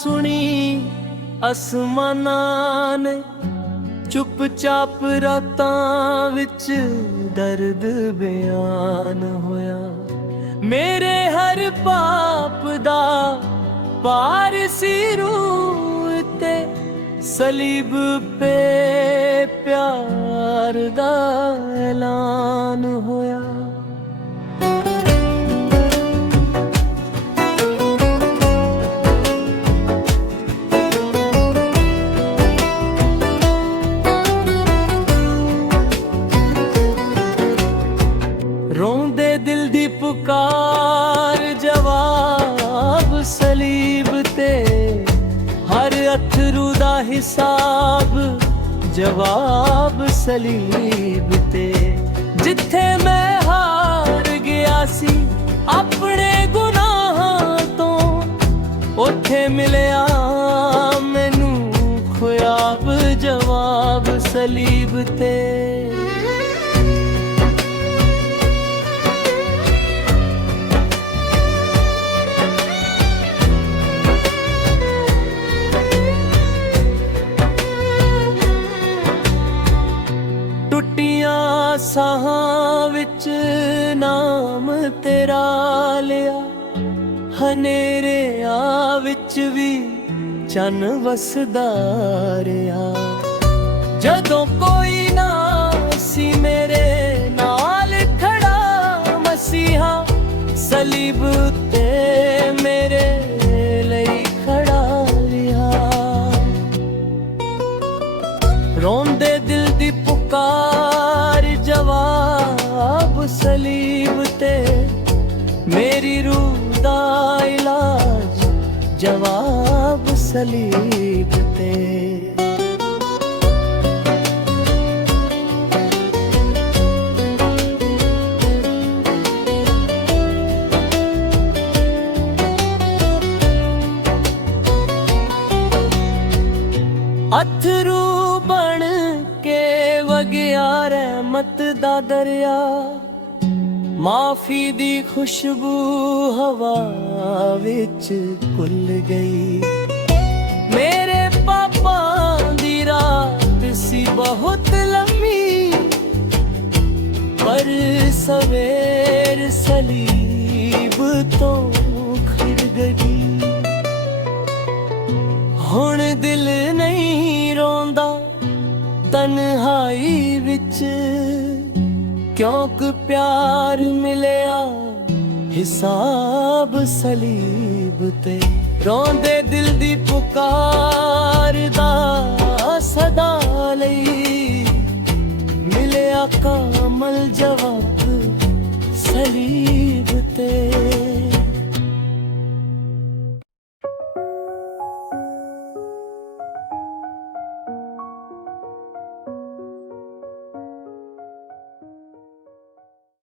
सुनी आसमानां ने, चुपचाप रातां विच दर्द बयान होया। मेरे हर पाप दा पार सी रूह ते, सलीब पे प्यार दा ऐलान होया। रोंदे दिल दी पुकार जवाब सलीब ते, हर अथरू दा हिसाब जवाब सलीब ते। जिथे मैं हार गया सी अपने गुनाहां तो, उथे मिलिया मैनू ख्वाब जवाब सलीब ते। टुटियां साहां विच नाम तेरा लिया, हनेरे विच भी चन वसदा रहा। जदों कोई ना सी मेरे नाल खड़ा मसीहा, सलीब ते मेरे लई खड़ा रहा। रोंदे दिल दी पुकार जवाब सलीब ते, मेरी रूह दा इलाज जवाब सलीब ते। अथरू बन के वगिया रहमत दा दरिया, माफी दी खुशबू हवा विच घुल गई। मेरे पापां दी रात सी बहुत लम्मी, पर सवेर सलीब तो खिड़ गई। हुण दिल नहीं रोंदा तन्हाई विच, क्योंकि प्यार मिलिया हिसाब सलीब ते। रोंदे दिल दी पुकार दा सदा लई, मिलिया कामल जवाब सलीब ते।